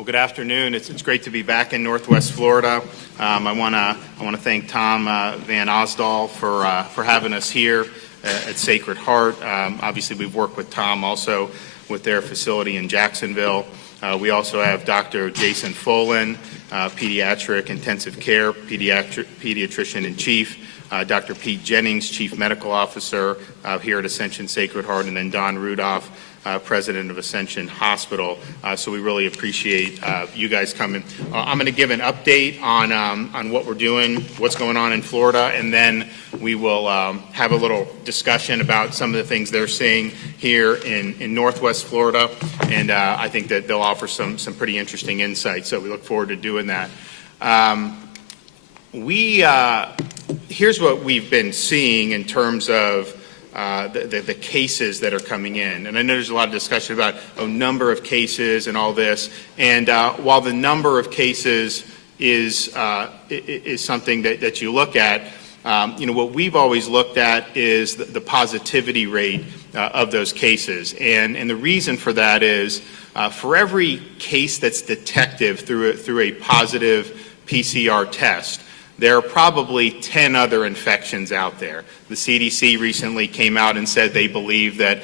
Well, good afternoon. It's great to be back in Northwest Florida. I want to thank Tom Van Osdal for having us here at Sacred Heart. Obviously, we've worked with Tom also with their facility in Jacksonville. We also have Dr. Jason Fallin, pediatric intensive care pediatrician in chief. Dr. Pete Jennings, Chief Medical Officer here at Ascension Sacred Heart, and then Don Rudolph, President of Ascension Hospital. So we really appreciate you guys coming. I'm going to give an update on what we're doing, what's going on in Florida, and then we will have a little discussion about some of the things they're seeing here in Northwest Florida, and I think that they'll offer some pretty interesting insights. So we look forward to doing that. Here's what we've been seeing in terms of the cases that are coming in. And I know there's a lot of discussion about a number of cases and all this. And while the number of cases is something that you look at, what we've always looked at is the positivity rate of those cases. And the reason for that is for every case that's detected through a positive PCR test, there are probably 10 other infections out there. The CDC recently came out and said they believe that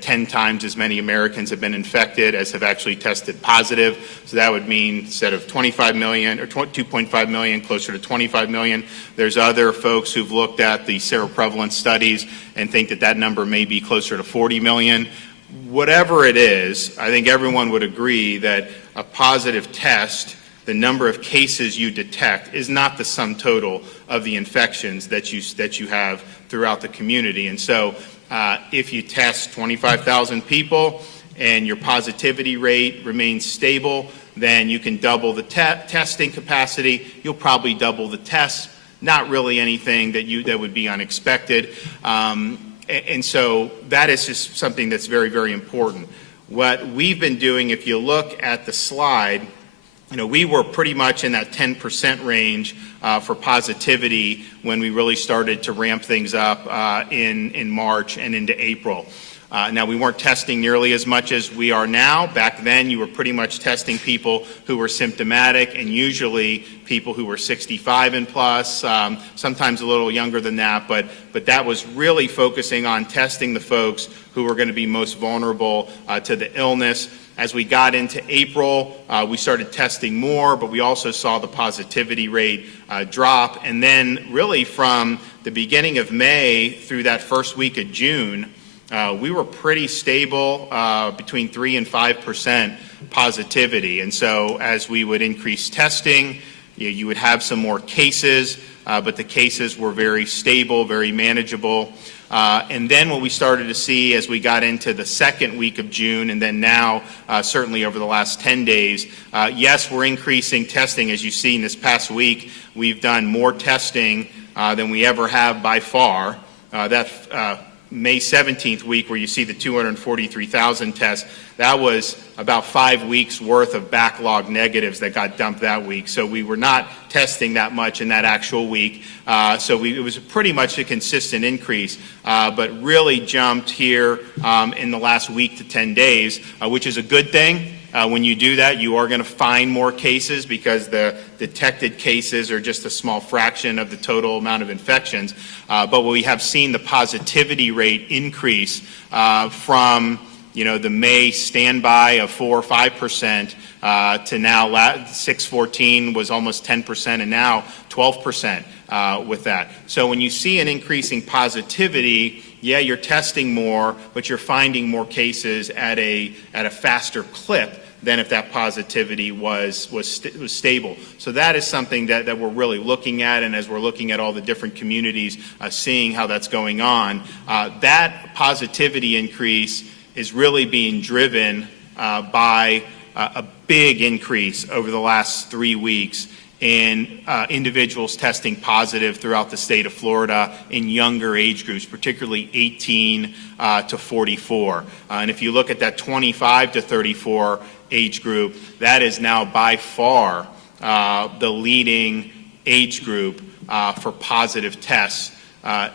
10 times as many Americans have been infected as have actually tested positive. So that would mean instead of 25 million or 2.5 million, closer to 25 million. There's other folks who've looked at the seroprevalence studies and think that number may be closer to 40 million. Whatever it is, I think everyone would agree that a positive test, the number of cases you detect, is not the sum total of the infections that you have throughout the community. And so if you test 25,000 people and your positivity rate remains stable, then you can double the testing capacity. You'll probably double the tests. Not really anything that would be unexpected. And so that is just something that's very, very important. What we've been doing, if you look at the slide, we were pretty much in that 10% range for positivity when we really started to ramp things up in March and into April. Now, we weren't testing nearly as much as we are now. Back then, you were pretty much testing people who were symptomatic, and usually people who were 65 and plus, sometimes a little younger than that, but that was really focusing on testing the folks who were going to be most vulnerable to the illness. As we got into April, we started testing more, but we also saw the positivity rate drop. And then really from the beginning of May through that first week of June, we were pretty stable, between 3 and 5% positivity. And so as we would increase testing, you would have some more cases, but the cases were very stable, very manageable. And then what we started to see as we got into the second week of June, and then now certainly over the last 10 days, yes, we're increasing testing. As you've seen this past week, we've done more testing than we ever have by far. That May 17th week where you see the 243,000 tests, that was about 5 weeks worth of backlog negatives that got dumped that week. So we were not testing that much in that actual week. It was pretty much a consistent increase, but really jumped here in the last week to 10 days, which is a good thing. When you do that, you are going to find more cases because the detected cases are just a small fraction of the total amount of infections. But we have seen the positivity rate increase from the May standby of 4 or 5% to now 6/14 was almost 10% and now 12% with that. So when you see an increasing positivity, yeah, you're testing more, but you're finding more cases at a faster clip than if that positivity was stable. So that is something that we're really looking at, and as we're looking at all the different communities, seeing how that's going on, that positivity increase is really being driven by a big increase over the last 3 weeks in individuals testing positive throughout the state of Florida in younger age groups, particularly 18 to 44. And if you look at that 25 to 34 age group, that is now by far the leading age group for positive tests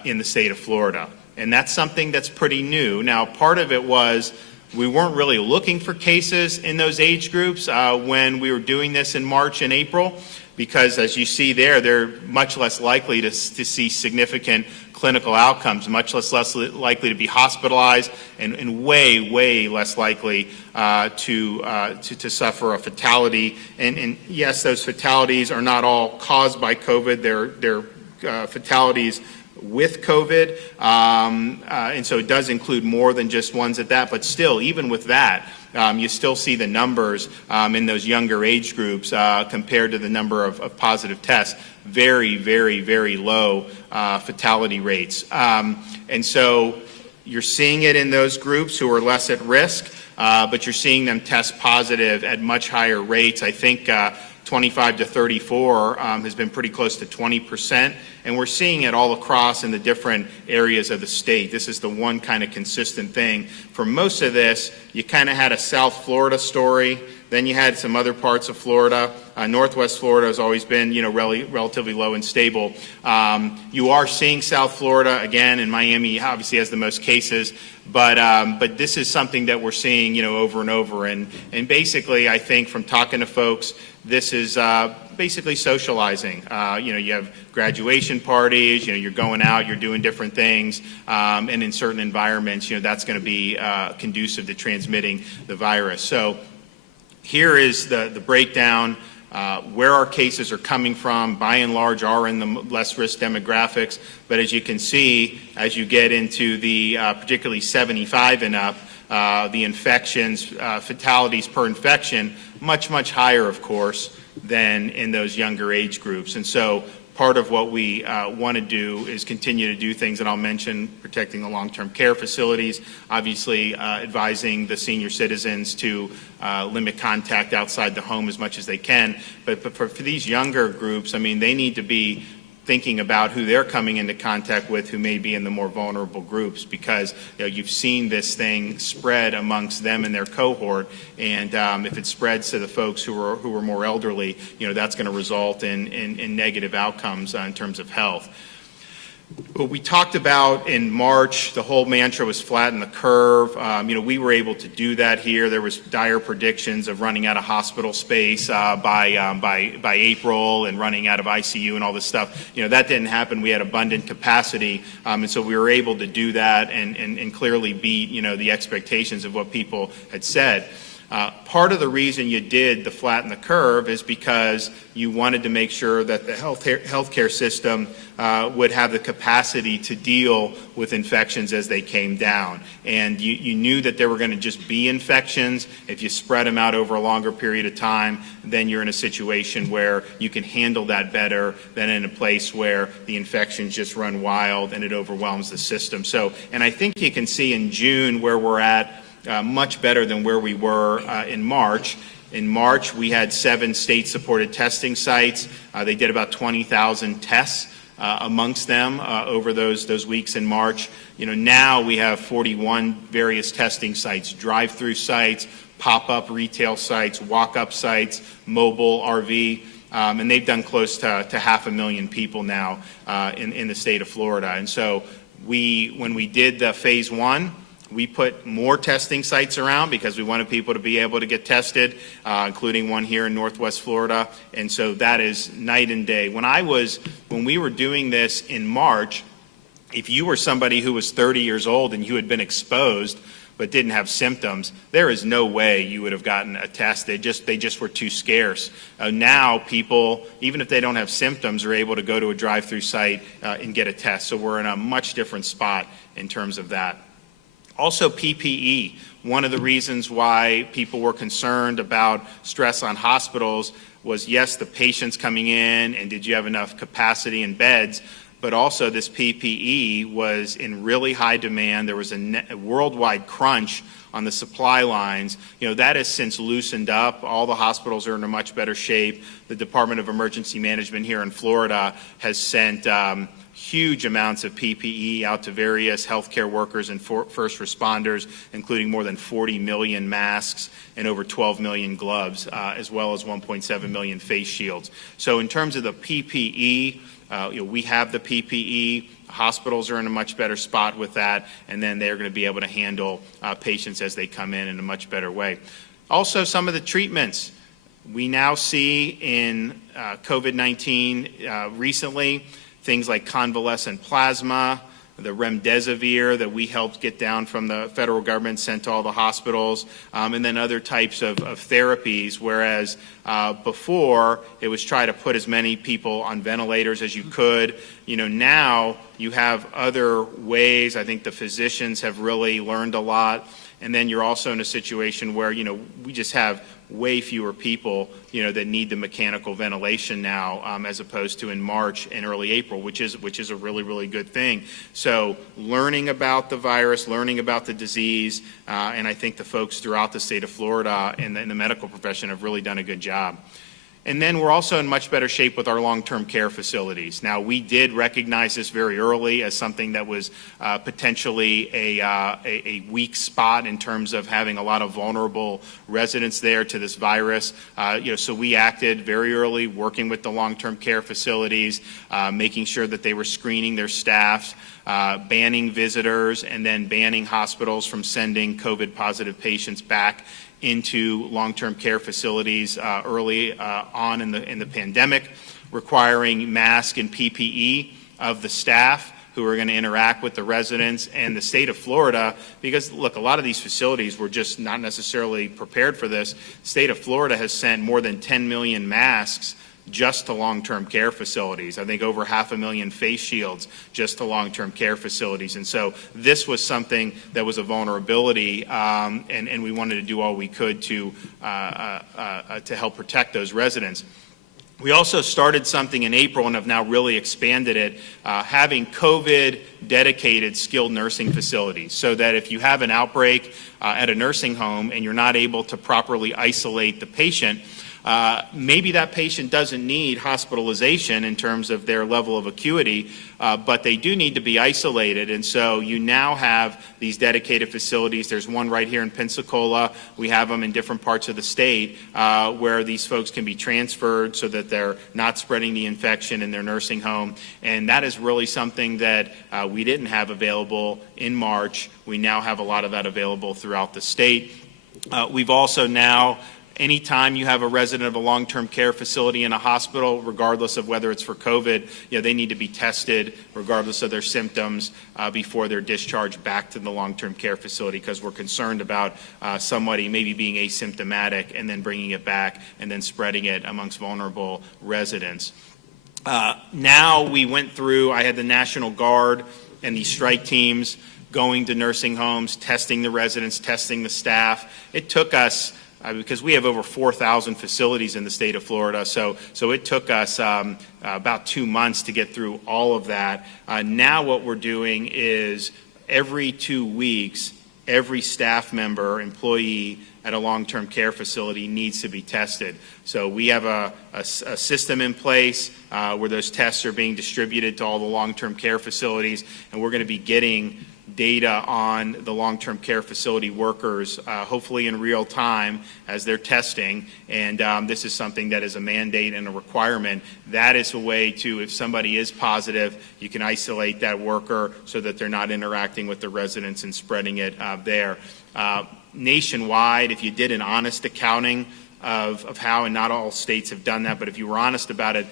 in the state of Florida. And that's something that's pretty new. Now, part of it was We weren't really looking for cases in those age groups when we were doing this in March and April, because as you see there, they're much less likely to see significant clinical outcomes, much less likely to be hospitalized, and way less likely to suffer a fatality. And yes, those fatalities are not all caused by COVID. They're fatalities with COVID, and so it does include more than just ones at that, but still, even with that, you still see the numbers in those younger age groups compared to the number of positive tests, very low fatality rates. And so you're seeing it in those groups who are less at risk, but you're seeing them test positive at much higher rates. I think 25 to 34 has been pretty close to 20%, and we're seeing it all across in the different areas of the state. This is the one kind of consistent thing. For most of this, you kind of had a South Florida story, then you had some other parts of Florida. Northwest Florida has always been, relatively low and stable. You are seeing South Florida again, and Miami obviously has the most cases, but this is something that we're seeing, over and over. And basically, I think from talking to folks, this is basically socializing. You have graduation parties, you're going out, you're doing different things, and in certain environments, that's going to be conducive to transmitting the virus. So here is the breakdown. Where our cases are coming from, by and large, are in the less risk demographics. But as you can see, as you get into the particularly 75 and up, the infections, fatalities per infection, much higher, of course, than in those younger age groups. And so part of what we want to do is continue to do things, and I'll mention protecting the long-term care facilities, obviously advising the senior citizens to limit contact outside the home as much as they can. But for these younger groups, they need to be thinking about who they're coming into contact with who may be in the more vulnerable groups, because you've seen this thing spread amongst them and their cohort, and if it spreads to the folks who are more elderly, that's going to result in negative outcomes in terms of health. What we talked about in March, the whole mantra was flatten the curve. We were able to do that here. There was dire predictions of running out of hospital space by April, and running out of ICU and all this stuff. That didn't happen. We had abundant capacity, and so we were able to do that and clearly beat the expectations of what people had said. Part of the reason you did the flatten the curve is because you wanted to make sure that the healthcare system would have the capacity to deal with infections as they came down. And you knew that there were going to just be infections. If you spread them out over a longer period of time, then you're in a situation where you can handle that better than in a place where the infections just run wild and it overwhelms the system. So, and I think you can see in June where we're at, much better than where we were in March. In March, we had 7 state-supported testing sites. They did about 20,000 tests amongst them over those weeks in March. Now we have 41 various testing sites, drive-through sites, pop-up retail sites, walk-up sites, mobile RV, and they've done close to 500,000 people now in the state of Florida. And so when we did the phase 1, we put more testing sites around because we wanted people to be able to get tested, including one here in Northwest Florida. And so that is night and day. When we were doing this in March, if you were somebody who was 30 years old and you had been exposed but didn't have symptoms, there is no way you would have gotten a test. They just were too scarce. Now people, even if they don't have symptoms, are able to go to a drive-through site and get a test. So we're in a much different spot in terms of that. Also PPE, one of the reasons why people were concerned about stress on hospitals was, yes, the patients coming in and did you have enough capacity and beds, but also this PPE was in really high demand. There was a worldwide crunch on the supply lines. That has since loosened up. All the hospitals are in a much better shape. The Department of Emergency Management here in Florida has sent huge amounts of PPE out to various healthcare workers and first responders, including more than 40 million masks and over 12 million gloves, as well as 1.7 million face shields. So in terms of the PPE, we have the PPE. Hospitals are in a much better spot with that, and then they're going to be able to handle patients as they come in a much better way. Also, some of the treatments we now see in COVID-19 recently, things like convalescent plasma, the remdesivir that we helped get down from the federal government, sent to all the hospitals, and then other types of therapies, whereas before it was try to put as many people on ventilators as you could. Now you have other ways. I think the physicians have really learned a lot. And then you're also in a situation where, we just have way fewer people, that need the mechanical ventilation now, as opposed to in March and early April, which is a really, really good thing. So learning about the virus, learning about the disease, and I think the folks throughout the state of Florida and the medical profession have really done a good job. And then we're also in much better shape with our long-term care facilities. Now, we did recognize this very early as something that was potentially a weak spot in terms of having a lot of vulnerable residents there to this virus. So we acted very early, working with the long-term care facilities, making sure that they were screening their staffs, banning visitors, and then banning hospitals from sending COVID-positive patients back into long-term care facilities early on in the pandemic, requiring mask and PPE of the staff who are going to interact with the residents and the state of Florida, because, look, a lot of these facilities were just not necessarily prepared for this. The state of Florida has sent more than 10 million masks just to long-term care facilities. I think over 500,000 face shields just to long-term care facilities. And so this was something that was a vulnerability, and we wanted to do all we could to help protect those residents. We also started something in April and have now really expanded it, having COVID-dedicated skilled nursing facilities, so that if you have an outbreak at a nursing home and you're not able to properly isolate the patient, maybe that patient doesn't need hospitalization in terms of their level of acuity, but they do need to be isolated. And so you now have these dedicated facilities. There's one right here in Pensacola. We have them in different parts of the state where these folks can be transferred so that they're not spreading the infection in their nursing home. And that is really something that we didn't have available in March. We now have a lot of that available throughout the state. We've also now, anytime you have a resident of a long-term care facility in a hospital, regardless of whether it's for COVID, they need to be tested regardless of their symptoms before they're discharged back to the long-term care facility, because we're concerned about somebody maybe being asymptomatic and then bringing it back and then spreading it amongst vulnerable residents. Now we went through, I had the National Guard and these strike teams going to nursing homes, testing the residents, testing the staff. It took us, because we have over 4,000 facilities in the state of Florida, so it took us about 2 months to get through all of that. Now what we're doing is every 2 weeks, every staff member, employee at a long-term care facility needs to be tested. So we have a system in place where those tests are being distributed to all the long-term care facilities, and we're going to be getting data on the long-term care facility workers, hopefully in real time as they're testing. And this is something that is a mandate and a requirement. That is a way to, if somebody is positive, you can isolate that worker so that they're not interacting with the residents and spreading it there. Nationwide, if you did an honest accounting of how, and not all states have done that, but if you were honest about it,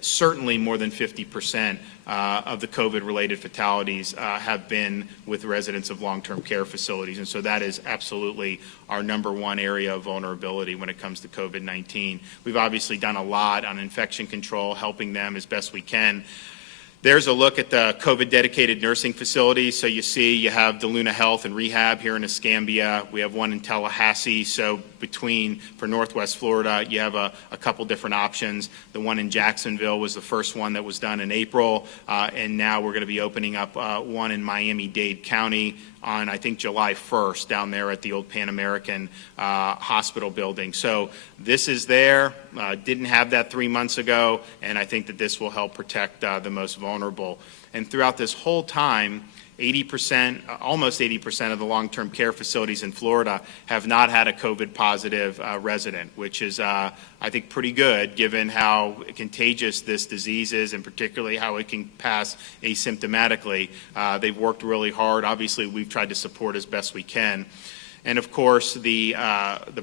certainly more than 50% of the COVID-related fatalities have been with residents of long-term care facilities. And so that is absolutely our number one area of vulnerability when it comes to COVID-19. We've obviously done a lot on infection control, helping them as best we can. There's a look at the COVID-dedicated nursing facilities. So you see you have the Luna Health and Rehab here in Escambia. We have one in Tallahassee. So for Northwest Florida, you have a couple different options. The one in Jacksonville was the first one that was done in April, and now we're going to be opening up one in Miami-Dade County on, I think, July 1st down there at the old Pan American hospital building. So this is there, didn't have that 3 months ago, and I think that this will help protect the most vulnerable. And throughout this whole time, 80%, almost 80% of the long-term care facilities in Florida have not had a COVID positive resident, which is, I think, pretty good given how contagious this disease is and particularly how it can pass asymptomatically. They've worked really hard. Obviously, we've tried to support as best we can. And of course, the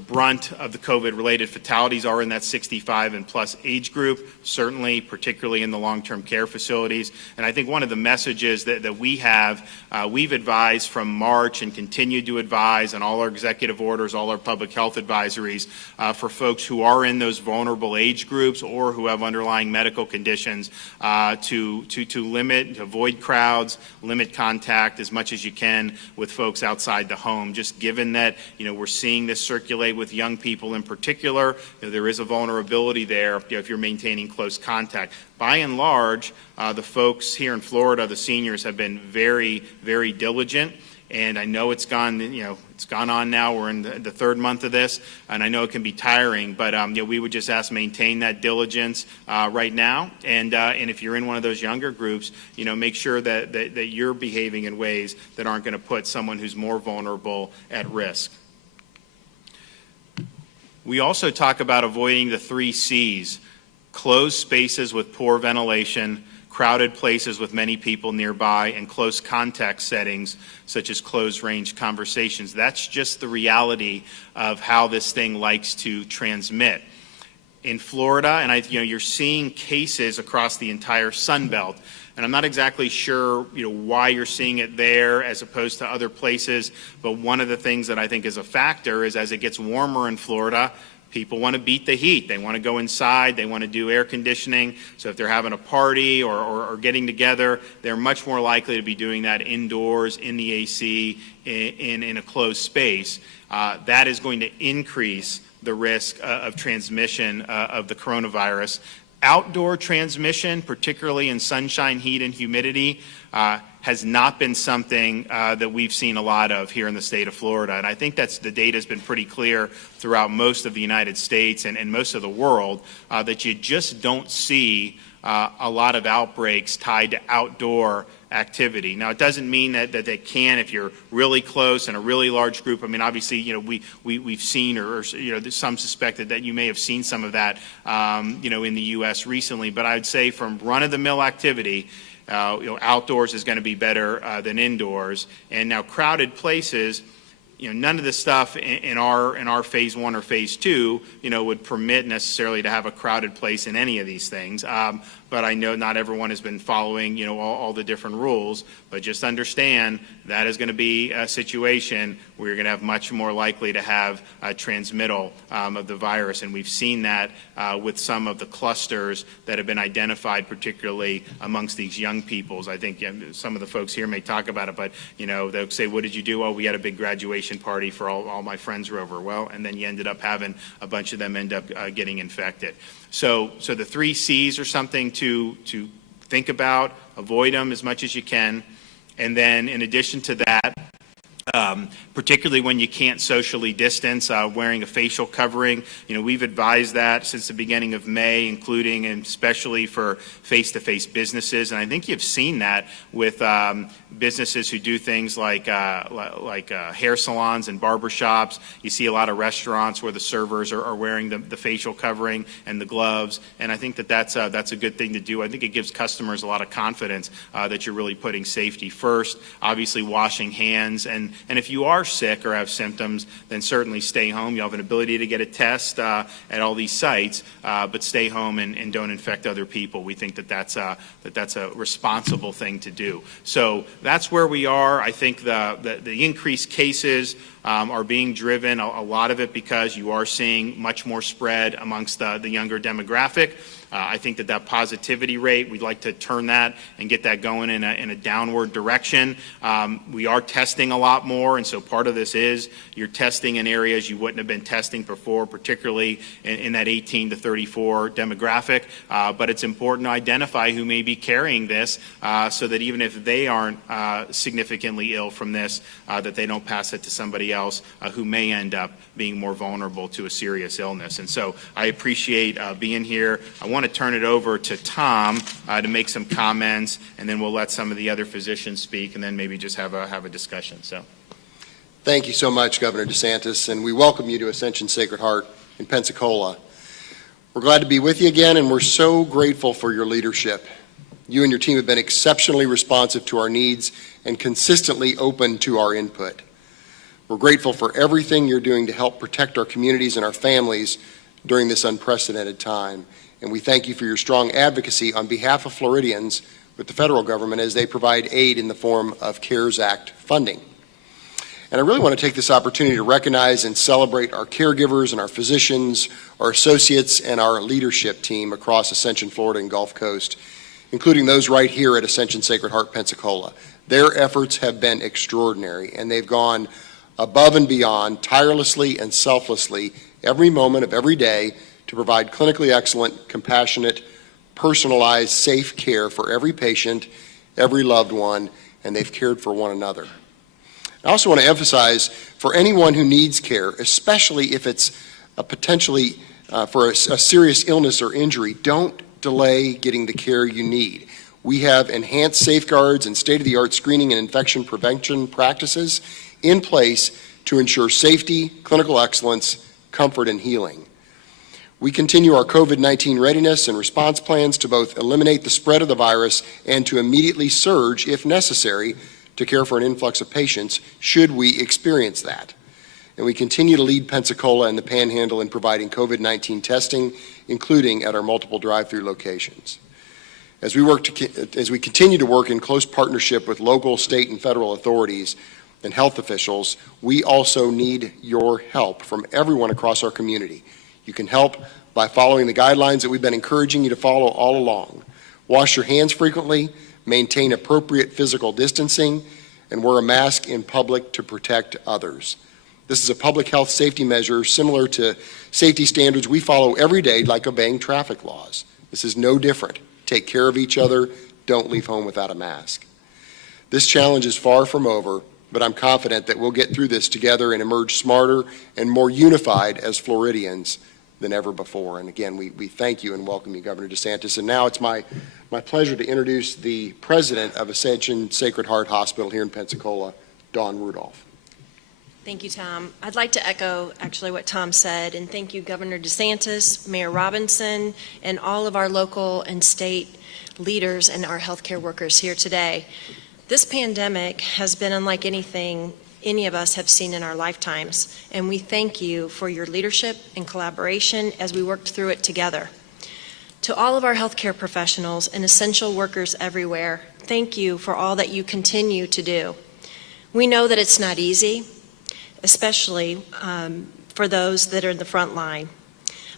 brunt of the COVID-related fatalities are in that 65 and plus age group, certainly, particularly in the long-term care facilities. And I think one of the messages that we have, we've advised from March and continue to advise on all our executive orders, all our public health advisories for folks who are in those vulnerable age groups or who have underlying medical conditions to limit, avoid crowds, limit contact as much as you can with folks outside the home, just given that, we're seeing this circulate with young people in particular. There is a vulnerability there if you're maintaining close contact. By and large, the folks here in Florida, the seniors, have been very, very diligent. And I know it's gone on now. We're in the third month of this, and I know it can be tiring. But we would just ask maintain that diligence right now. And if you're in one of those younger groups, make sure that you're behaving in ways that aren't going to put someone who's more vulnerable at risk. We also talk about avoiding the 3 C's: closed spaces with poor ventilation, crowded places with many people nearby, and close contact settings such as closed range conversations. That's just the reality of how this thing likes to transmit. In Florida, and you're seeing cases across the entire Sun Belt, and I'm not exactly sure why you're seeing it there as opposed to other places, but one of the things that I think is a factor is as it gets warmer in Florida, people want to beat the heat. They want to go inside. They want to do air conditioning. So if they're having a party or getting together, they're much more likely to be doing that indoors, in the AC, in a closed space. That is going to increase the risk of transmission of the coronavirus. Outdoor transmission, particularly in sunshine, heat, and humidity, has not been something that we've seen a lot of here in the state of Florida. And I think the data has been pretty clear throughout most of the United States and most of the world that you just don't see a lot of outbreaks tied to outdoor activity. Now, it doesn't mean that they can if you're really close in a really large group. I mean, obviously, we've seen or some suspected that you may have seen some of that, in the U.S. recently. But I'd say from run-of-the-mill activity, outdoors is going to be better than indoors. And now crowded places, none of the stuff in our phase 1 or phase 2, would permit necessarily to have a crowded place in any of these things. But I know not everyone has been following, all the different rules. But just understand that is going to be a situation where you're going to have much more likely to have a transmittal of the virus. And we've seen that with some of the clusters that have been identified, particularly amongst these young peoples. I think some of the folks here may talk about it, but, they'll say, what did you do? Oh, we had a big graduation party for all my friends were over. Well, and then you ended up having a bunch of them end up getting infected. So the 3 C's are something to think about, avoid them as much as you can. And then in addition to that, particularly when you can't socially distance, wearing a facial covering. We've advised that since the beginning of May, including and especially for face-to-face businesses. And I think you've seen that with businesses who do things like hair salons and barbershops. You see a lot of restaurants where the servers are wearing the facial covering and the gloves. And I think that's a good thing to do. I think it gives customers a lot of confidence that you're really putting safety first. Obviously, washing hands. And if you are sick or have symptoms, then certainly stay home. You have an ability to get a test at all these sites, but stay home and don't infect other people. We think that's a responsible thing to do. So that's where we are. I think the increased cases are being driven, a lot of it because you are seeing much more spread amongst the younger demographic. I think that positivity rate, we'd like to turn that and get that going in a downward direction. We are testing a lot more, and so part of this is you're testing in areas you wouldn't have been testing before, particularly in that 18 to 34 demographic. But it's important to identify who may be carrying this so that even if they aren't significantly ill from this, that they don't pass it to somebody else who may end up being more vulnerable to a serious illness. And so I appreciate being here. I want to turn it over to Tom to make some comments, and then we'll let some of the other physicians speak, and then maybe just have a discussion. So, thank you so much, Governor DeSantis, and we welcome you to Ascension Sacred Heart in Pensacola. We're glad to be with you again, and we're so grateful for your leadership. You and your team have been exceptionally responsive to our needs and consistently open to our input. We're grateful for everything you're doing to help protect our communities and our families during this unprecedented time. And we thank you for your strong advocacy on behalf of Floridians with the federal government as they provide aid in the form of CARES Act funding. And I really want to take this opportunity to recognize and celebrate our caregivers and our physicians, our associates, and our leadership team across Ascension, Florida and Gulf Coast, including those right here at Ascension Sacred Heart, Pensacola. Their efforts have been extraordinary, and they've gone above and beyond, tirelessly and selflessly, every moment of every day to provide clinically excellent, compassionate, personalized, safe care for every patient, every loved one, and they've cared for one another. I also want to emphasize, for anyone who needs care, especially if it's potentially for a serious illness or injury, don't delay getting the care you need. We have enhanced safeguards and state-of-the-art screening and infection prevention practices in place to ensure safety, clinical excellence, comfort, and healing. We continue our COVID-19 readiness and response plans to both eliminate the spread of the virus and to immediately surge, if necessary, to care for an influx of patients should we experience that. And we continue to lead Pensacola and the Panhandle in providing COVID-19 testing, including at our multiple drive-through locations. As we continue to work in close partnership with local, state, and federal authorities and health officials, we also need your help from everyone across our community. You can help by following the guidelines that we've been encouraging you to follow all along. Wash your hands frequently, maintain appropriate physical distancing, and wear a mask in public to protect others. This is a public health safety measure similar to safety standards we follow every day, like obeying traffic laws. This is no different. Take care of each other. Don't leave home without a mask. This challenge is far from over, but I'm confident that we'll get through this together and emerge smarter and more unified as Floridians than ever before. And again, we thank you and welcome you, Governor DeSantis. And now it's my pleasure to introduce the president of Ascension Sacred Heart Hospital here in Pensacola, Dawn Rudolph. Thank you, Tom. I'd like to echo actually what Tom said, and thank you, Governor DeSantis, Mayor Robinson, and all of our local and state leaders and our healthcare workers here today. This pandemic has been unlike anything any of us have seen in our lifetimes, and we thank you for your leadership and collaboration as we worked through it together. To all of our healthcare professionals and essential workers everywhere, thank you for all that you continue to do. We know that it's not easy, especially for those that are in the front line.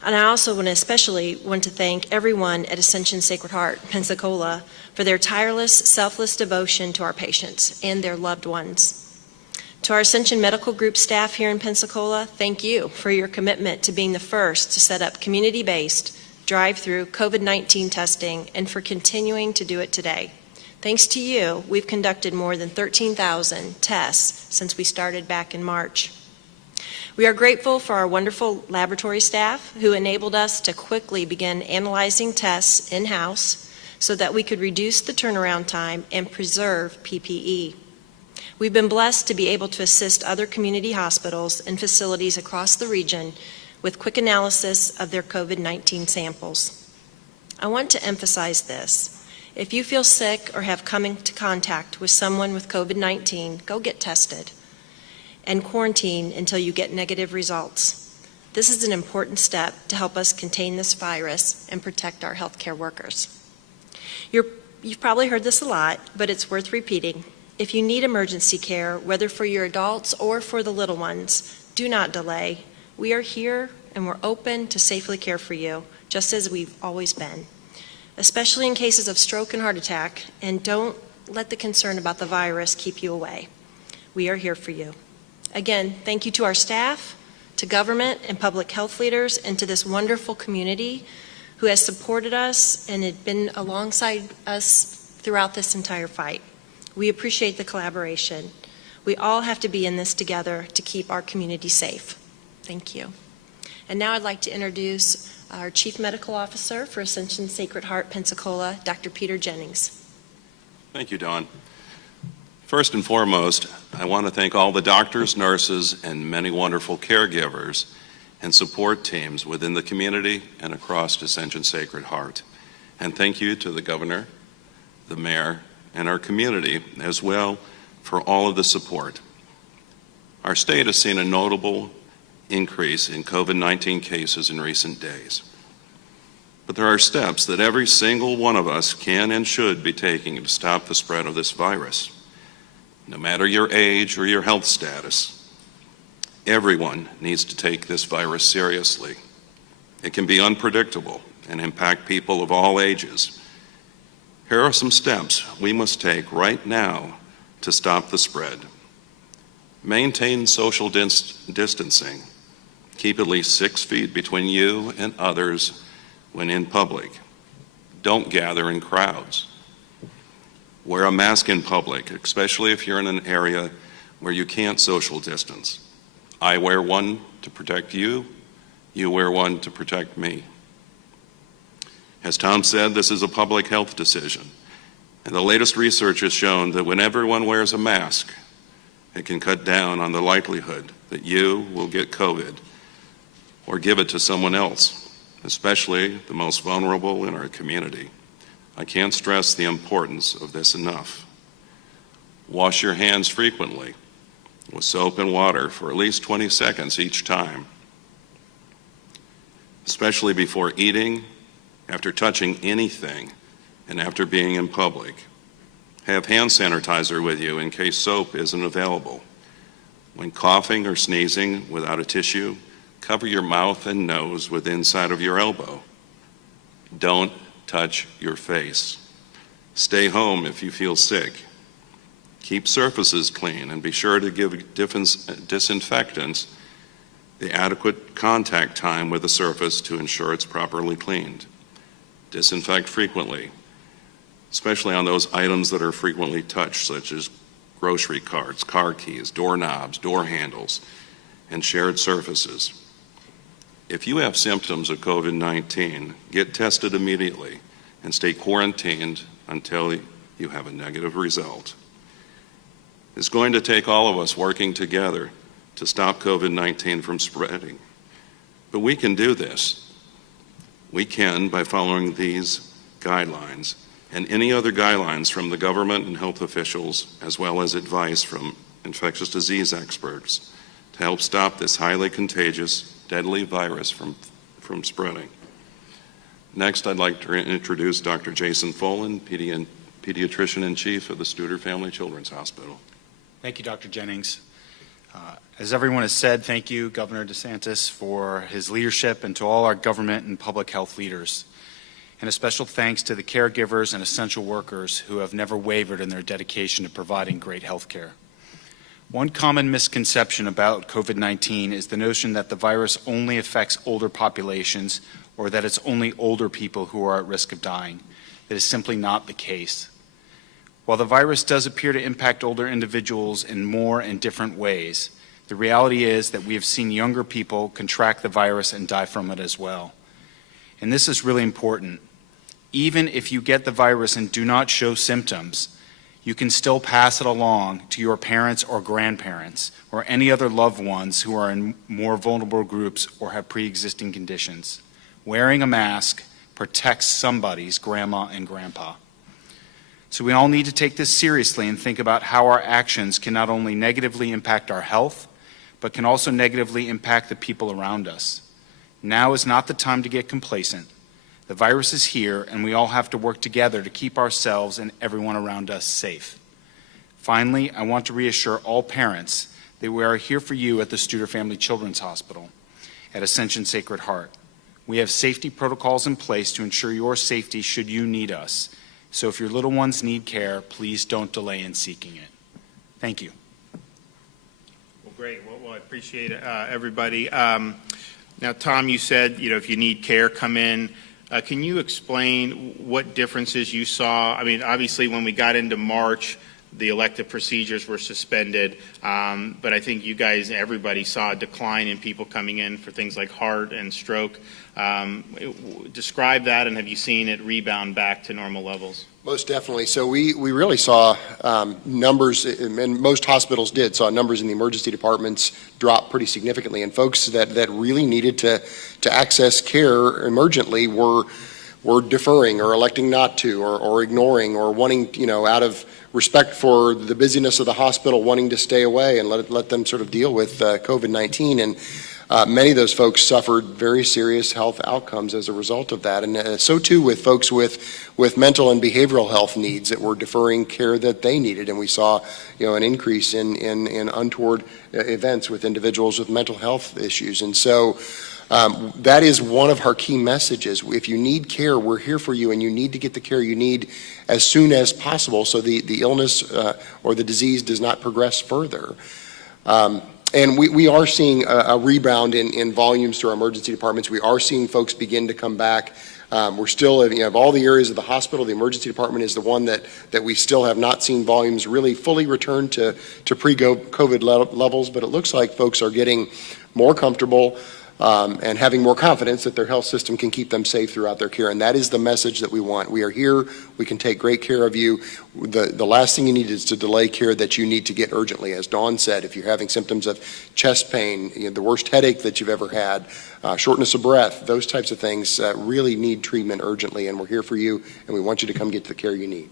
And I also especially want to thank everyone at Ascension Sacred Heart, Pensacola, for their tireless, selfless devotion to our patients and their loved ones. To our Ascension Medical Group staff here in Pensacola, thank you for your commitment to being the first to set up community-based drive-through COVID-19 testing and for continuing to do it today. Thanks to you, we've conducted more than 13,000 tests since we started back in March. We are grateful for our wonderful laboratory staff who enabled us to quickly begin analyzing tests in-house so that we could reduce the turnaround time and preserve PPE. We've been blessed to be able to assist other community hospitals and facilities across the region with quick analysis of their COVID-19 samples. I want to emphasize this. If you feel sick or have come into contact with someone with COVID-19, go get tested and quarantine until you get negative results. This is an important step to help us contain this virus and protect our healthcare workers. You've probably heard this a lot, but it's worth repeating. If you need emergency care, whether for your adults or for the little ones, do not delay. We are here and we're open to safely care for you, just as we've always been, especially in cases of stroke and heart attack, and don't let the concern about the virus keep you away. We are here for you. Again, thank you to our staff, to government and public health leaders, and to this wonderful community who has supported us and had been alongside us throughout this entire fight. We appreciate the collaboration. We all have to be in this together to keep our community safe. Thank you. And now I'd like to introduce our Chief Medical Officer for Ascension Sacred Heart Pensacola, Dr. Peter Jennings. Thank you, Dawn. First and foremost, I want to thank all the doctors, nurses, and many wonderful caregivers and support teams within the community and across Ascension Sacred Heart. And thank you to the governor, the mayor, and our community as well for all of the support. Our state has seen a notable increase in COVID-19 cases in recent days. But there are steps that every single one of us can and should be taking to stop the spread of this virus. No matter your age or your health status, everyone needs to take this virus seriously. It can be unpredictable and impact people of all ages. Here are some steps we must take right now to stop the spread. Maintain social distancing. Keep at least 6 feet between you and others when in public. Don't gather in crowds. Wear a mask in public, especially if you're in an area where you can't social distance. I wear one to protect you, you wear one to protect me. As Tom said, this is a public health decision, and the latest research has shown that when everyone wears a mask, it can cut down on the likelihood that you will get COVID or give it to someone else, especially the most vulnerable in our community. I can't stress the importance of this enough. Wash your hands frequently with soap and water for at least 20 seconds each time, especially before eating, after touching anything, and after being in public. Have hand sanitizer with you in case soap isn't available. When coughing or sneezing without a tissue, cover your mouth and nose with the inside of your elbow. Don't touch your face. Stay home if you feel sick. Keep surfaces clean and be sure to give disinfectants the adequate contact time with the surface to ensure it's properly cleaned. Disinfect frequently, especially on those items that are frequently touched, such as grocery carts, car keys, doorknobs, door handles, and shared surfaces. If you have symptoms of COVID-19, get tested immediately and stay quarantined until you have a negative result. It's going to take all of us working together to stop COVID-19 from spreading. But we can do this. We can by following these guidelines and any other guidelines from the government and health officials, as well as advice from infectious disease experts to help stop this highly contagious, deadly virus from spreading. Next, I'd like to introduce Dr. Jason Fallin, Pediatrician in Chief of the Studer Family Children's Hospital. Thank you, Dr. Jennings. As everyone has said, thank you, Governor DeSantis, for his leadership, and to all our government and public health leaders. And a special thanks to the caregivers and essential workers who have never wavered in their dedication to providing great health care. One common misconception about COVID-19 is the notion that the virus only affects older populations or that it's only older people who are at risk of dying. That is simply not the case. While the virus does appear to impact older individuals in more and different ways, the reality is that we have seen younger people contract the virus and die from it as well. And this is really important. Even if you get the virus and do not show symptoms, you can still pass it along to your parents or grandparents or any other loved ones who are in more vulnerable groups or have pre-existing conditions. Wearing a mask protects somebody's grandma and grandpa. So we all need to take this seriously and think about how our actions can not only negatively impact our health, but can also negatively impact the people around us. Now is not the time to get complacent. The virus is here, and we all have to work together to keep ourselves and everyone around us safe. Finally, I want to reassure all parents that we are here for you at the Studer Family Children's Hospital at Ascension Sacred Heart. We have safety protocols in place to ensure your safety should you need us. So if your little ones need care, please don't delay in seeking it. Thank you. Well, great. Well, I appreciate everybody. Now, Tom, you said, if you need care, come in. Can you explain what differences you saw? I mean, obviously, when we got into March, the elective procedures were suspended, but I think you guys, everybody saw a decline in people coming in for things like heart and stroke. Describe that, and have you seen it rebound back to normal levels? Most definitely. So we really saw numbers, and most hospitals did, saw numbers in the emergency departments drop pretty significantly, and folks that really needed to access care emergently were deferring or electing not to, or ignoring, or wanting, out of respect for the busyness of the hospital, wanting to stay away and let them sort of deal with COVID-19. And many of those folks suffered very serious health outcomes as a result of that. And so too with folks with mental and behavioral health needs that were deferring care that they needed. And we saw, an increase in untoward events with individuals with mental health issues. And so that is one of our key messages. If you need care, we're here for you, and you need to get the care you need as soon as possible so the illness or the disease does not progress further. And we are seeing a rebound in volumes to our emergency departments. We are seeing folks begin to come back. We're still, of all the areas of the hospital, the emergency department is the one that we still have not seen volumes really fully return to pre-COVID levels, but it looks like folks are getting more comfortable and having more confidence that their health system can keep them safe throughout their care. And that is the message that we want. We are here. We can take great care of you. The last thing you need is to delay care that you need to get urgently. As Dawn said, if you're having symptoms of chest pain, the worst headache that you've ever had, shortness of breath, those types of things really need treatment urgently. And we're here for you, and we want you to come get the care you need.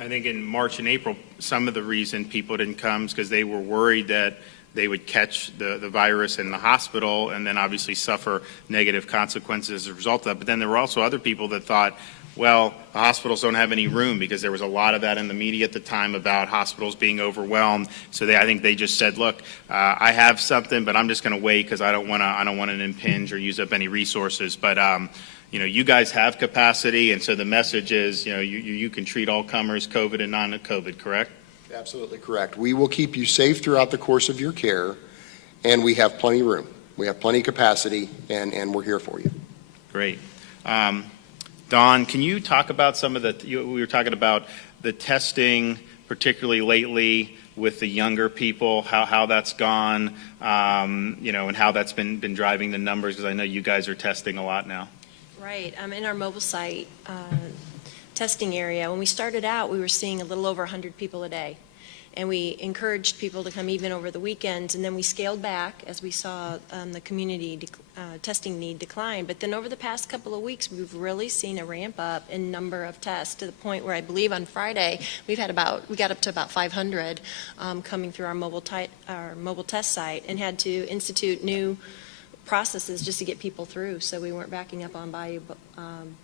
I think in March and April, some of the reason people didn't come is because they were worried that they would catch the virus in the hospital and then obviously suffer negative consequences as a result of that. But then there were also other people that thought, well, the hospitals don't have any room, because there was a lot of that in the media at the time about hospitals being overwhelmed. So I think they just said, look, I have something, but I'm just going to wait because I don't want to impinge or use up any resources. But you guys have capacity, and so the message is, you can treat all comers, COVID and non-COVID, correct? Absolutely correct. We will keep you safe throughout the course of your care, and we have plenty of room. We have plenty of capacity, and we're here for you. Great. Dawn, can you talk about some of we were talking about the testing, particularly lately with the younger people, how that's gone, and how that's been driving the numbers, because I know you guys are testing a lot now. Right. In our mobile site testing area, when we started out, we were seeing a little over 100 people a day. And we encouraged people to come even over the weekends, and then we scaled back as we saw the community testing need decline. But then over the past couple of weeks, we've really seen a ramp up in number of tests, to the point where I believe on Friday we got up to about 500 coming through our mobile test site, and had to institute new processes just to get people through, so we weren't backing up on Bayou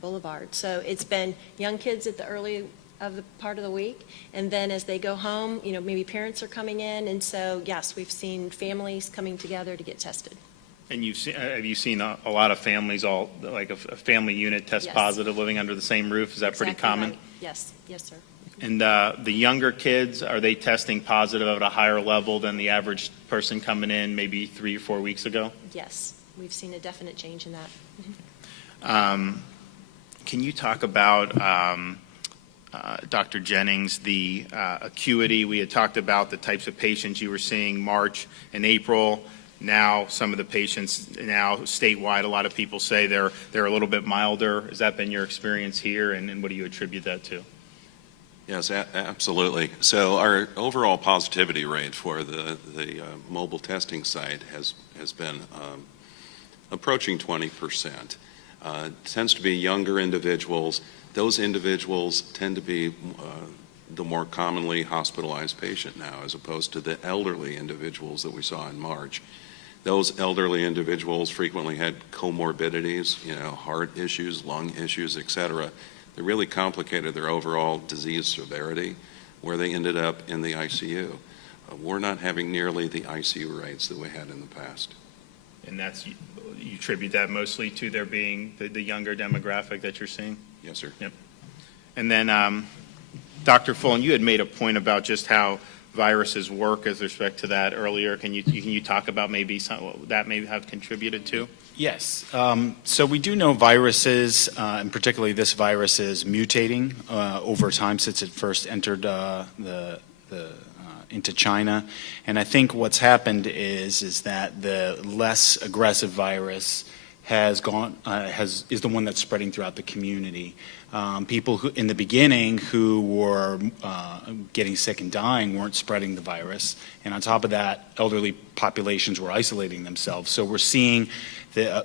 Boulevard. So it's been young kids at the early of the part of the week, and then as they go home, maybe parents are coming in, and so yes, we've seen families coming together to get tested. And have you seen a lot of families, all like a family unit test positive, living under the same roof? Is that Exactly pretty common? Right. Yes, sir. And the younger kids, are they testing positive at a higher level than the average person coming in maybe 3 or 4 weeks ago? Yes, we've seen a definite change in that. Can you talk about, Dr. Jennings, the acuity? We had talked about the types of patients you were seeing March and April. Now some of the patients now statewide, a lot of people say they're a little bit milder. Has that been your experience here, and what do you attribute that to? Yes, absolutely. So our overall positivity rate for the mobile testing site has been approaching 20%. Tends to be younger individuals. Those individuals tend to be the more commonly hospitalized patient now, as opposed to the elderly individuals that we saw in March. Those elderly individuals frequently had comorbidities, heart issues, lung issues, et cetera. They really complicated their overall disease severity, where they ended up in the ICU. We're not having nearly the ICU rates that we had in the past. And you attribute that mostly to there being the younger demographic that you're seeing? Yes, sir. Yep. And then, Dr. Fallin, you had made a point about just how viruses work as respect to that earlier. Can you talk about maybe that may have contributed to? Yes. So we do know viruses, and particularly this virus, is mutating over time since it first entered into China. And I think what's happened is that the less aggressive virus is the one that's spreading throughout the community. People who, in the beginning, who were getting sick and dying weren't spreading the virus, and on top of that, elderly populations were isolating themselves. So we're seeing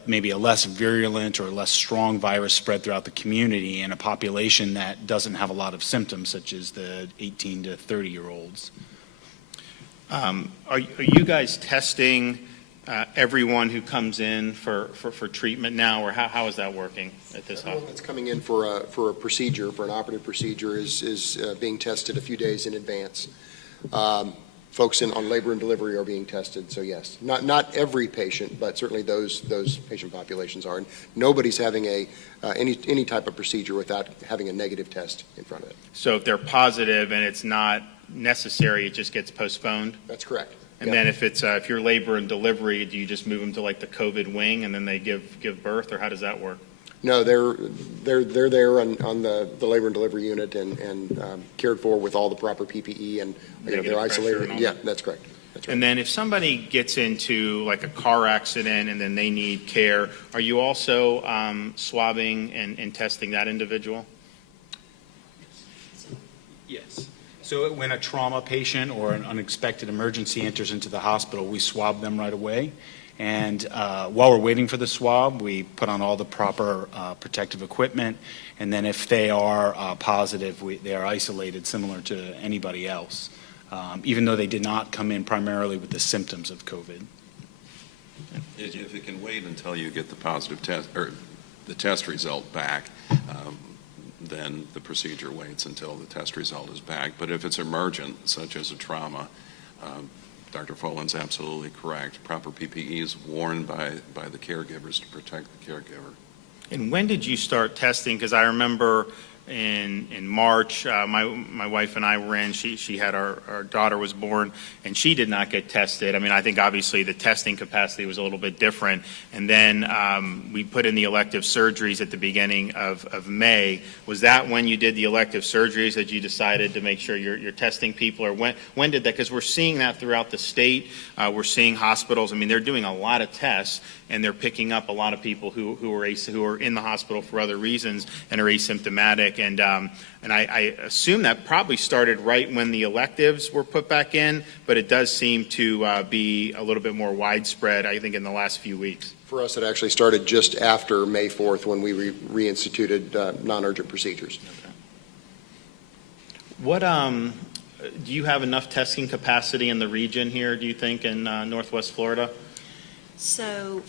maybe a less virulent or less strong virus spread throughout the community in a population that doesn't have a lot of symptoms, such as the 18 to 30-year-olds. Are you guys testing everyone who comes in for treatment now, or how is that working at this hospital? Everyone that's coming in for a procedure, for an operative procedure, is being tested a few days in advance. Folks on labor and delivery are being tested, so yes. Not every patient, but certainly those patient populations are. And nobody's having any type of procedure without having a negative test in front of it. So if they're positive and it's not necessary, it just gets postponed? That's correct. And then if you're labor and delivery, do you just move them to like the COVID wing and then they give birth, or how does that work? No, they're there on the labor and delivery unit and cared for with all the proper PPE, and they're isolated. Yeah, that's correct. That's right. And then if somebody gets into like a car accident and then they need care, are you also swabbing and testing that individual? Yes. So when a trauma patient or an unexpected emergency enters into the hospital, we swab them right away. And while we're waiting for the swab, we put on all the proper protective equipment. And then if they are positive, they are isolated similar to anybody else, even though they did not come in primarily with the symptoms of COVID. If it can wait until you get the positive test or the test result back, then the procedure waits until the test result is back. But if it's emergent, such as a trauma, Dr. Fallin's absolutely correct. Proper PPE is worn by the caregivers to protect the caregiver. And when did you start testing? Because I remember in March, my wife and I were in. She had our daughter was born, and she did not get tested. I mean, I think obviously the testing capacity was a little bit different. And then we put in the elective surgeries at the beginning of May. Was that when you did the elective surgeries that you decided to make sure you're testing people, or when did that? Because we're seeing that throughout the state. We're seeing hospitals. I mean, they're doing a lot of tests, and they're picking up a lot of people who are in the hospital for other reasons and are asymptomatic. And I assume that probably started right when the electives were put back in, but it does seem to be a little bit more widespread, I think, in the last few weeks. For us, it actually started just after May 4th when we reinstituted non-urgent procedures. Okay. What do you have enough testing capacity in the region here, do you think, in Northwest Florida? So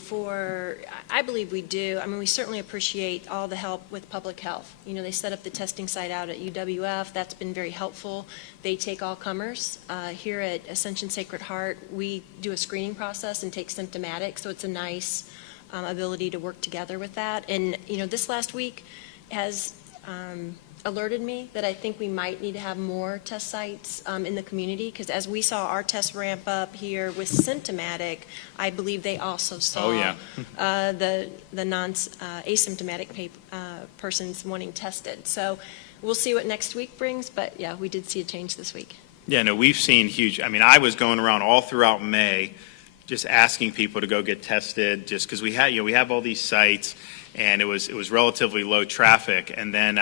I believe we do. I mean, we certainly appreciate all the help with public health. You know, they set up the testing site out at UWF. That's been very helpful. They take all comers. Here at Ascension Sacred Heart, we do a screening process and take symptomatic, so it's a nice ability to work together with that. And, you know, this last week has alerted me that I think we might need to have more test sites in the community, because as we saw our tests ramp up here with symptomatic, I believe they also saw the non-asymptomatic persons wanting tested. So we'll see what next week brings, but yeah, we did see a change this week. Yeah, no, we've seen huge. I mean, I was going around all throughout May just asking people to go get tested, just because we have all these sites, and it was relatively low traffic. And then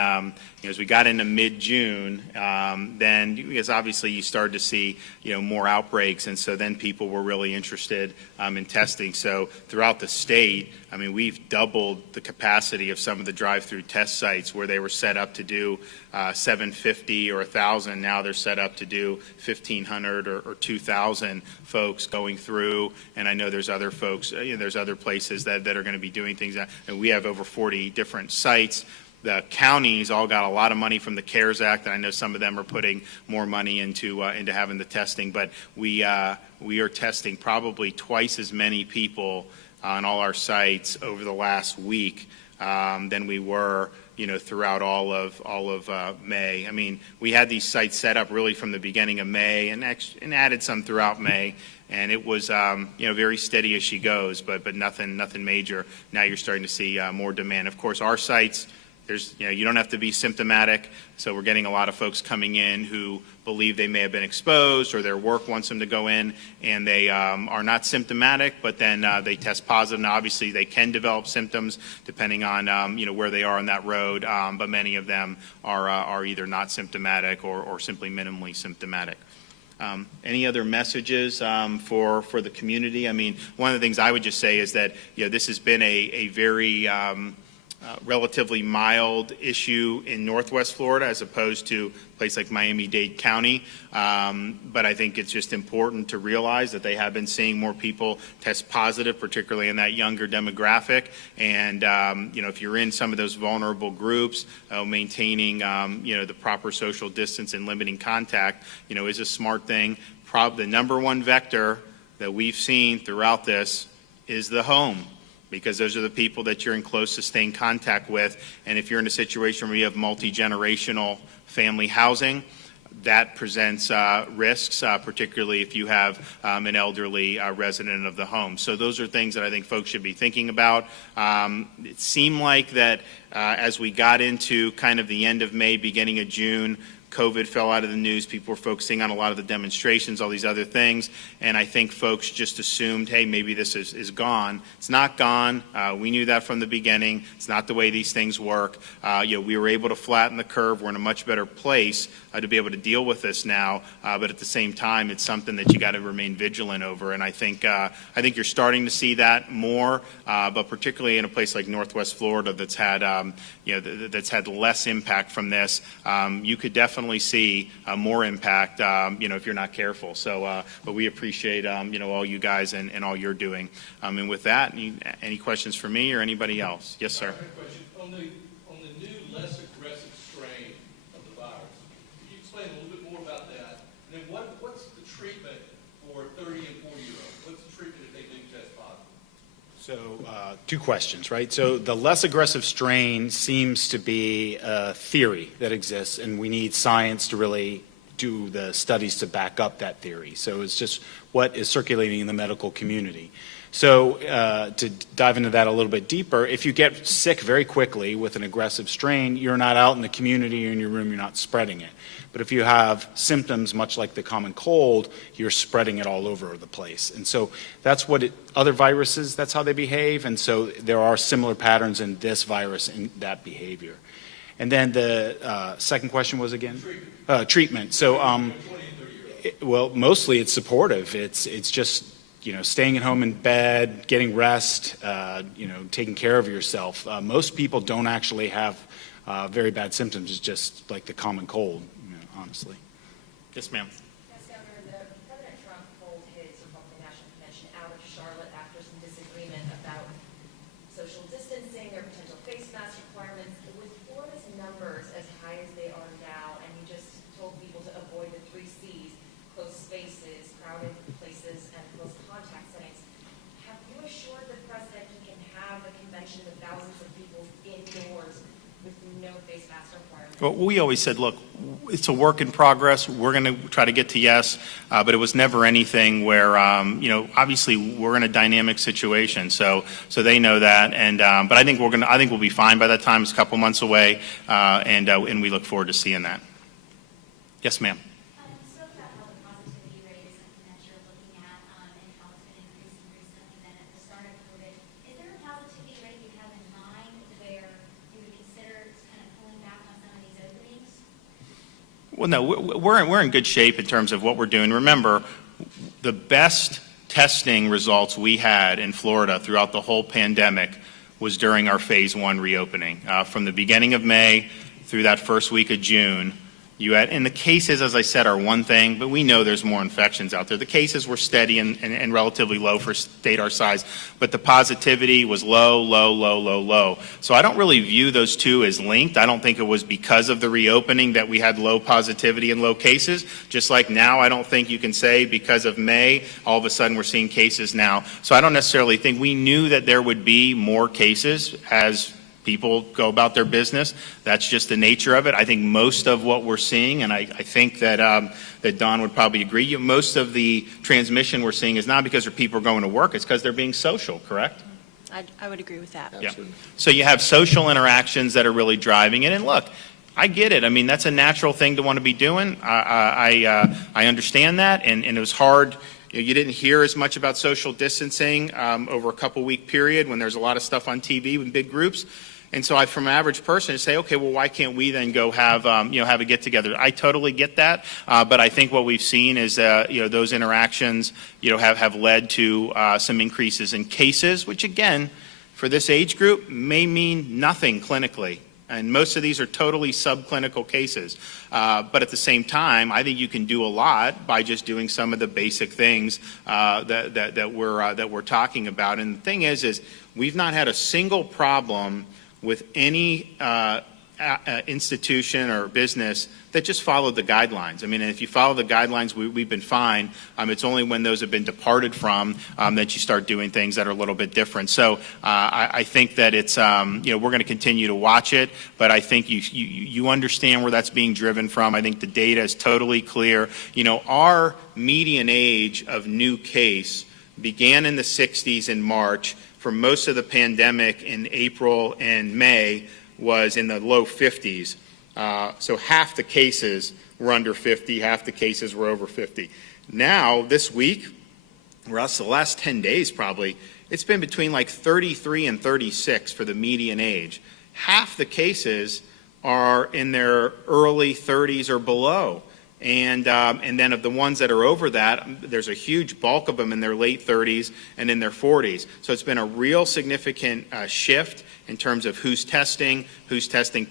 as we got into mid-June, then because obviously you started to see more outbreaks, and so then people were really interested in testing. So throughout the state, I mean, we've doubled the capacity of some of the drive-through test sites where they were set up to do 750 or 1,000. Now they're set up to do 1,500 or 2,000 folks going through. And I know there's other folks, there's other places that are going to be doing things. And we have over 40 different sites. The counties all got a lot of money from the CARES Act, and I know some of them are putting more money into having the testing, but we are testing probably twice as many people on all our sites over the last week than we were, throughout all of May. I mean, we had these sites set up really from the beginning of May and added some throughout May, and it was very steady as she goes, but nothing major. Now you're starting to see more demand. Of course, our sites, you don't have to be symptomatic, so we're getting a lot of folks coming in who believe they may have been exposed or their work wants them to go in, and they are not symptomatic, but then they test positive. Now, obviously, they can develop symptoms depending on where they are on that road, but many of them are either not symptomatic or simply minimally symptomatic. Any other messages for the community? I mean, one of the things I would just say is that this has been a very relatively mild issue in Northwest Florida as opposed to a place like Miami-Dade County. But I think it's just important to realize that they have been seeing more people test positive, particularly in that younger demographic. And, if you're in some of those vulnerable groups, maintaining, the proper social distance and limiting contact, is a smart thing. The number one vector that we've seen throughout this is the home, because those are the people that you're in close, sustained contact with. And if you're in a situation where you have multi-generational family housing, that presents risks, particularly if you have an elderly resident of the home. So those are things that I think folks should be thinking about. It seemed like that as we got into kind of the end of May, beginning of June, COVID fell out of the news. People were focusing on a lot of the demonstrations, all these other things, and I think folks just assumed, hey, maybe this is gone. It's not gone. We knew that from the beginning. It's not the way these things work. We were able to flatten the curve. We're in a much better place to be able to deal with this now, but at the same time, it's something that you got to remain vigilant over, and I think you're starting to see that more, but particularly in a place like Northwest Florida that's had that's had less impact from this, you could definitely see more impact, if you're not careful. So, but we appreciate, all you guys and all you're doing. And with that, any questions for me or anybody else? Yes, sir. I have a question. On the new, less aggressive strain of the virus, could you explain a little bit more about that? And then what's the treatment for 30 and 40-year-olds? What's the treatment if they do test positive? So two questions, right? So the less aggressive strain seems to be a theory that exists, and we need science to really do the studies to back up that theory. So it's just what is circulating in the medical community. So to dive into that a little bit deeper, if you get sick very quickly with an aggressive strain, you're not out in the community or in your room, you're not spreading it. But if you have symptoms much like the common cold, you're spreading it all over the place. And so that's what other viruses, that's how they behave. And so there are similar patterns in this virus and that behavior. And then the second question was again? Treatment. So, well, mostly it's supportive. It's just, staying at home in bed, getting rest, taking care of yourself. Most people don't actually have very bad symptoms. It's just like the common cold, honestly. Yes, ma'am. Yes, Governor, President Trump pulled his Republican National Convention out of Charlotte after some disagreement about social distancing or potential face mask requirements. With Florida's numbers as high as they are now, and you just told people to avoid the 3 C's, close spaces, crowded places, and close contact settings, have you assured the President he can have a convention with thousands of people indoors with no face mask requirements? Well, we always said, look, it's a work in progress. We're going to try to get to yes, but it was never anything where, obviously we're in a dynamic situation, so they know that, and but I think we'll be fine by that time. It's a couple months away, and we look forward to seeing that. Yes, ma'am. You spoke about how the positivity rate is something that you're looking at and how it's been increasing recently then at the start of COVID. Is there a positivity rate you have in mind where you would consider kind of pulling back on some of these openings? Well, no, we're in good shape in terms of what we're doing. Remember, the best testing results we had in Florida throughout the whole pandemic was during our phase 1 reopening. From the beginning of May through that first week of June, You had, and the cases, as I said, are one thing, but we know there's more infections out there. The cases were steady and relatively low for a state our size, but the positivity was low, low, low, low, low. So I don't really view those two as linked. I don't think it was because of the reopening that we had low positivity and low cases. Just like now, I don't think you can say because of May, all of a sudden we're seeing cases now. So I don't necessarily think we knew that there would be more cases as people go about their business. That's just the nature of it. I think most of what we're seeing, and I think that that Don would probably agree, most of the transmission we're seeing is not because people are going to work, it's because they're being social, correct? I would agree with that. Yeah. So you have social interactions that are really driving it. And look, I get it. I mean, that's a natural thing to want to be doing. I understand that, and it was hard. You didn't hear as much about social distancing over a couple-week period when there's a lot of stuff on TV with big groups. And so from an average person, say, okay, well, why can't we then go have have a get-together? I totally get that, but I think what we've seen is those interactions have led to some increases in cases, which again, for this age group, may mean nothing clinically. And most of these are totally subclinical cases. But at the same time, I think you can do a lot by just doing some of the basic things that we're talking about. And the thing is we've not had a single problem with any institution or business that just followed the guidelines. I mean, if you follow the guidelines, we've been fine. It's only when those have been departed from that you start doing things that are a little bit different. So I think that it's, we're going to continue to watch it, but I think you understand where that's being driven from. I think the data is totally clear. Our median age of new case began in the 60s in March. For most of the pandemic in April and May was in the low 50s. So half the cases were under 50, half the cases were over 50. Now, this week, or else the last 10 days probably, it's been between like 33 and 36 for the median age. Half the cases are in their early 30s or below. And then of the ones that are over that, there's a huge bulk of them in their late 30s and in their 40s. So it's been a real significant shift in terms of who's testing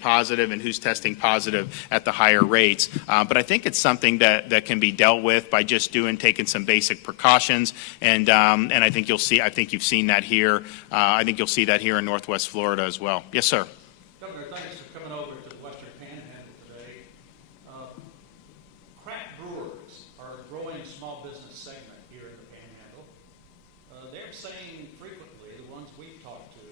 positive, and who's testing positive at the higher rates. But I think it's something that can be dealt with by just taking some basic precautions. And I think you've seen that here. I think you'll see that here in Northwest Florida as well. Yes, sir. Governor, thanks for coming over to the Western Panhandle today. Craft brewers are a growing small business segment here in the Panhandle. They're saying frequently, the ones we've talked to,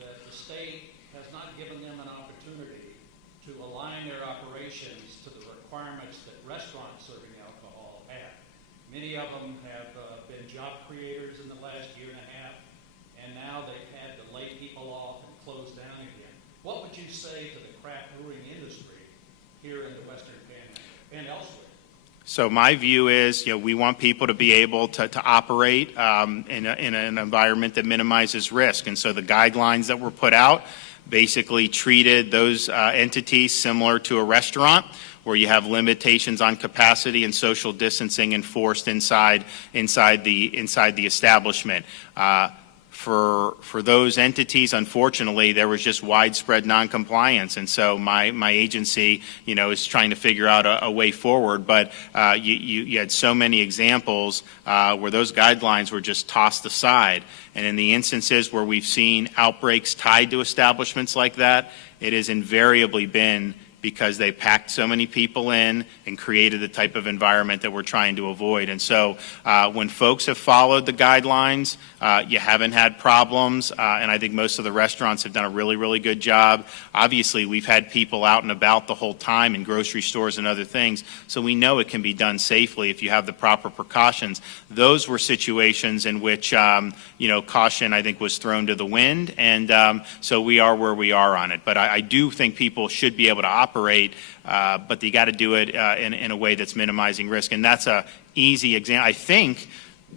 that the state has not given them an opportunity to align their operations to the requirements that restaurants serving alcohol have. Many of them have been job creators in the last year and a half, and now they've had to lay people off and close down again. What would you say to the craft brewing industry here in the Western Panhandle and elsewhere? So my view is, we want people to be able to operate in an environment that minimizes risk. And so the guidelines that were put out basically treated those entities similar to a restaurant, where you have limitations on capacity and social distancing enforced inside the establishment. For those entities, unfortunately, there was just widespread noncompliance, and so my agency, is trying to figure out a way forward. But you had so many examples where those guidelines were just tossed aside, and in the instances where we've seen outbreaks tied to establishments like that, it has invariably been because they packed so many people in and created the type of environment that we're trying to avoid. And so when folks have followed the guidelines, you haven't had problems, and I think most of the restaurants have done a really, really good job. Obviously, we've had people out and about the whole time in grocery stores and other things, so we know it can be done safely if you have the proper precautions. Those were situations in which, caution, I think, was thrown to the wind, and so we are where we are on it. But I do think people should be able to operate, but you got to do it in a way that's minimizing risk, and that's a easy example. I think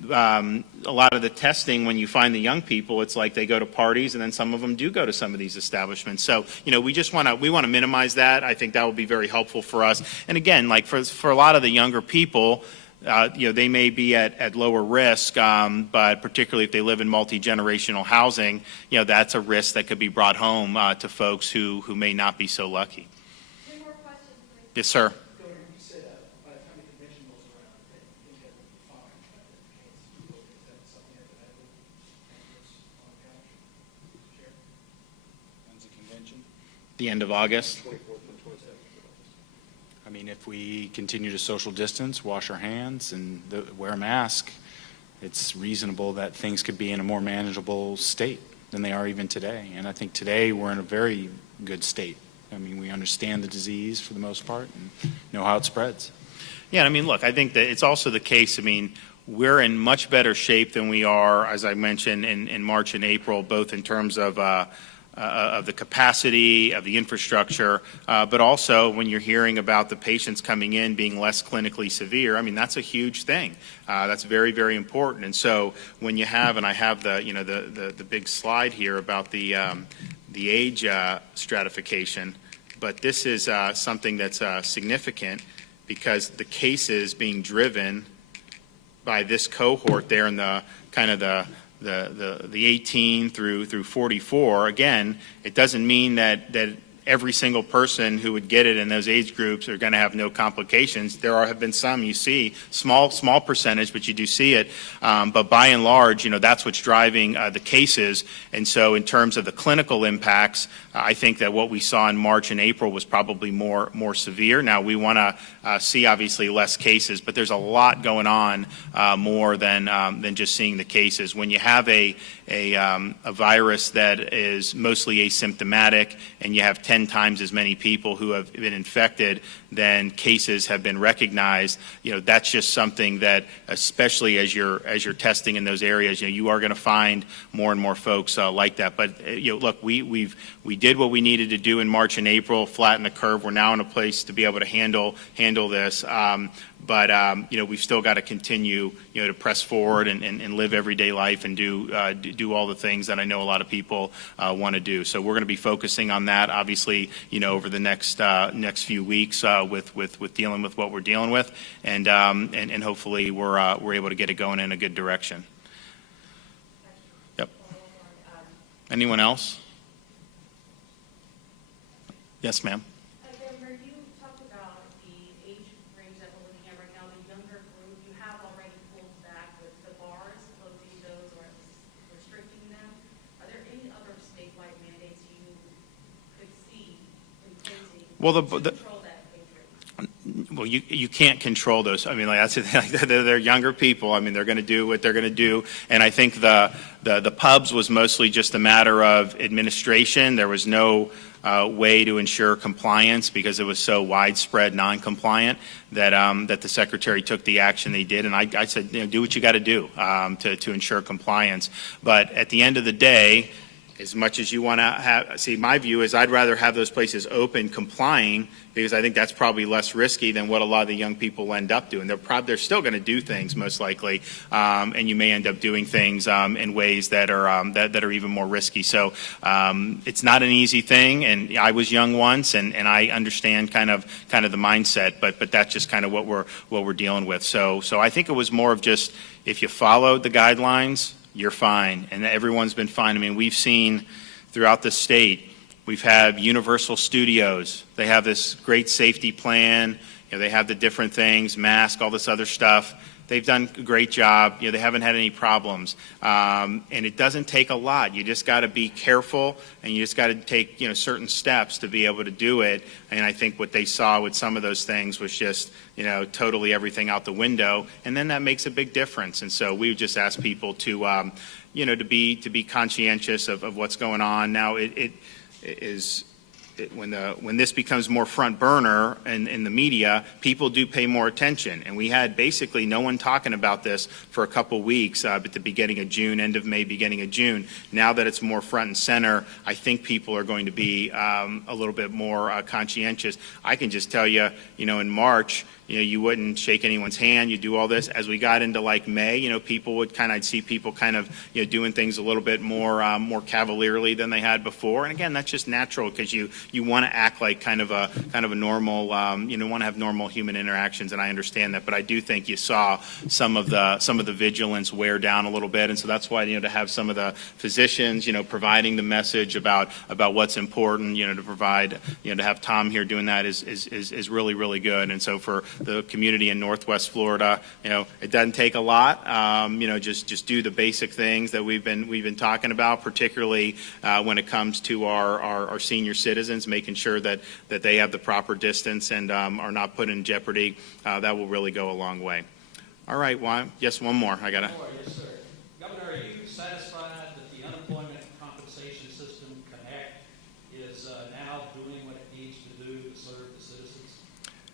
a lot of the testing, when you find the young people, it's like they go to parties, and then some of them do go to some of these establishments. So we want to minimize that. I think that will be very helpful for us. And again, like for a lot of the younger people, they may be at lower risk, but particularly if they live in multi-generational housing, that's a risk that could be brought home to folks who may not be so lucky. Two more questions, please. Yes, sir. Governor, you said by the time the convention rolls around, that you think that will be fine. Is that something that would on the calendar? Chair? When's the convention? The end of August. 24th and 27th. I mean, if we continue to social distance, wash our hands, and wear a mask, it's reasonable that things could be in a more manageable state than they are even today. And I think today we're in a very good state. I mean, we understand the disease for the most part and know how it spreads. Yeah, I mean, look, I think that it's also the case, I mean, we're in much better shape than we are, as I mentioned, in March and April, both in terms of the capacity, of the infrastructure, but also when you're hearing about the patients coming in being less clinically severe, I mean, that's a huge thing. That's very, very important. And so when you have, and I have the big slide here about the age stratification, but this is something that's significant because the cases being driven by this cohort there in the kind of the 18 through 44, again, it doesn't mean that every single person who would get it in those age groups are going to have no complications. There have been some, you see, small percentage, but you do see it. But by and large, that's what's driving the cases. And so in terms of the clinical impacts, I think that what we saw in March and April was probably more severe. Now, we want to see, obviously, less cases, but there's a lot going on more than just seeing the cases. When you have a virus that is mostly asymptomatic and you have 10 times as many people who have been infected than cases have been recognized, that's just something that, especially as you're testing in those areas, you are going to find more and more folks like that. But look, we did what we needed to do in March and April, flatten the curve. We're now in a place to be able to handle this. But we've still got to continue, to press forward and live everyday life and do all the things that I know a lot of people want to do. So we're going to be focusing on that, obviously, over the next few weeks with dealing with what we're dealing with, and hopefully we're able to get it going in a good direction. Yep. Anyone else? Yes, ma'am. Governor, you talked about the age range that we're looking at right now, the younger group. You have already pulled back with the bars, closing those or restricting them. Are there any other statewide mandates you could see imposing to control that age range? Well, you can't control those. I mean, that's the thing. They're younger people. I mean, they're going to do what they're going to do. And I think the pubs was mostly just a matter of administration. There was no way to ensure compliance because it was so widespread non-compliant that the secretary took the action they did. And I said, do what you got to do to ensure compliance. But at the end of the day, as much as you want to see, my view is I'd rather have those places open, complying, because I think that's probably less risky than what a lot of the young people end up doing. They're still going to do things most likely, and you may end up doing things in ways that are even more risky. So it's not an easy thing, and I was young once, and I understand kind of the mindset, but that's just kind of what we're dealing with. So I think it was more of just if you followed the guidelines, you're fine, and everyone's been fine. I mean, we've seen throughout the state, we've had Universal Studios. They have this great safety plan. They have the different things, mask, all this other stuff. They've done a great job. They haven't had any problems. And it doesn't take a lot. You just got to be careful, and you just got to take, certain steps to be able to do it. And I think what they saw with some of those things was just, totally everything out the window. And then that makes a big difference. And so we would just ask people to, to be conscientious of what's going on. Now, when this becomes more front burner in the media, people do pay more attention. And we had basically no one talking about this for a couple weeks at the beginning of June, end of May, beginning of June. Now that it's more front and center, I think people are going to be a little bit more conscientious. I can just tell you, in March, you wouldn't shake anyone's hand, you do all this. As we got into like May, people would I'd see people kind of, doing things a little bit more cavalierly than they had before. And again, that's just natural because you want to act like kind of a normal, want to have normal human interactions, and I understand that. But I do think you saw some of the vigilance wear down a little bit, and so that's why to have some of the physicians, providing the message about what's important, to provide, to have Tom here doing that is really, really good. And so for the community in Northwest Florida, it doesn't take a lot. Just do the basic things that we've been talking about, particularly when it comes to our senior citizens, making sure that they have the proper distance and are not put in jeopardy. That will really go a long way. All right, yes, one more. Yes, sir. Governor, are you satisfied that the unemployment compensation system, Connect, is now doing what it needs to do to serve the citizens?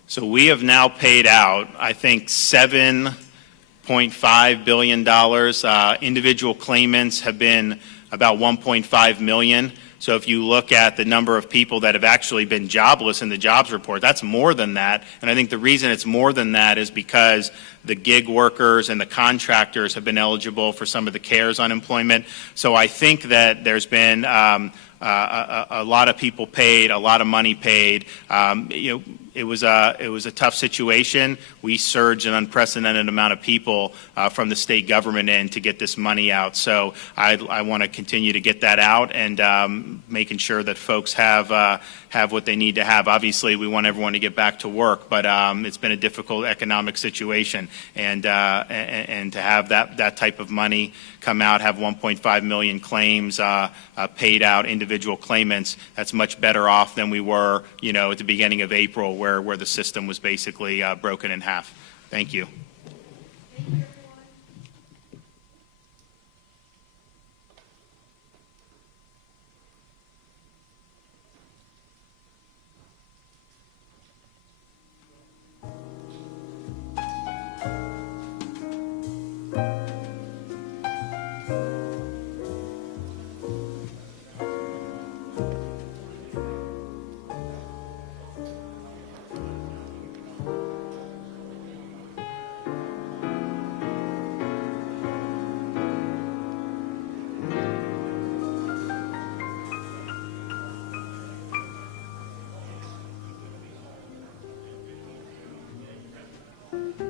So we have now paid out, I think, $7.5 billion. Individual claimants have been about 1.5 million. So if you look at the number of people that have actually been jobless in the jobs report, that's more than that. And I think the reason it's more than that is because the gig workers and the contractors have been eligible for some of the CARES unemployment. So I think that there's been a lot of people paid, a lot of money paid. It was a tough situation. We surged an unprecedented amount of people from the state government in to get this money out. So I want to continue to get that out and making sure that folks have what they need to have. Obviously, we want everyone to get back to work, but it's been a difficult economic situation, and to have that type of money come out, have 1.5 million claims paid out, individual claimants, that's much better off than we were, at the beginning of April, where the system was basically broken in half. Thank you. Thank you, everyone.